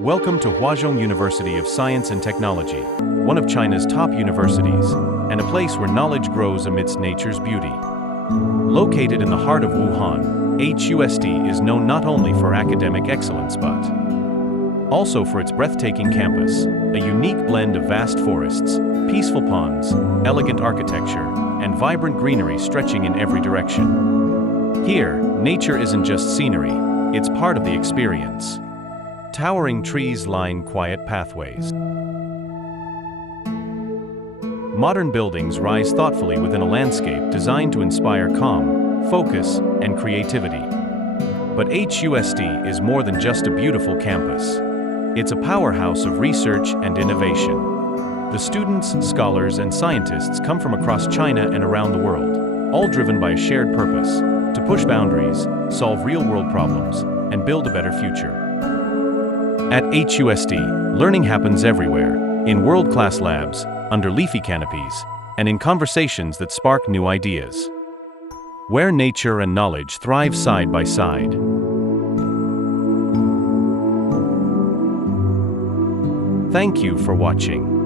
Welcome to Huazhong University of Science and Technology, one of China's top universities, and a place where knowledge grows amidst nature's beauty. Located in the heart of Wuhan, HUSD is known not only for academic excellence but also for its breathtaking campus, a unique blend of vast forests, peaceful ponds, elegant architecture, and vibrant greenery stretching in every direction. Here, nature isn't just scenery, it's part of the experience. Towering trees line quiet pathways. Modern buildings rise thoughtfully within a landscape designed to inspire calm, focus, and creativity. But HUSD is more than just a beautiful campus. It's a powerhouse of research and innovation. The students, scholars, and scientists come from across China and around the world, all driven by a shared purpose: to push boundaries, solve real-world problems, and build a better future. At HUSD, learning happens everywhere, in world-class labs, under leafy canopies, and in conversations that spark new ideas. Where nature and knowledge thrive side by side. Thank you for watching.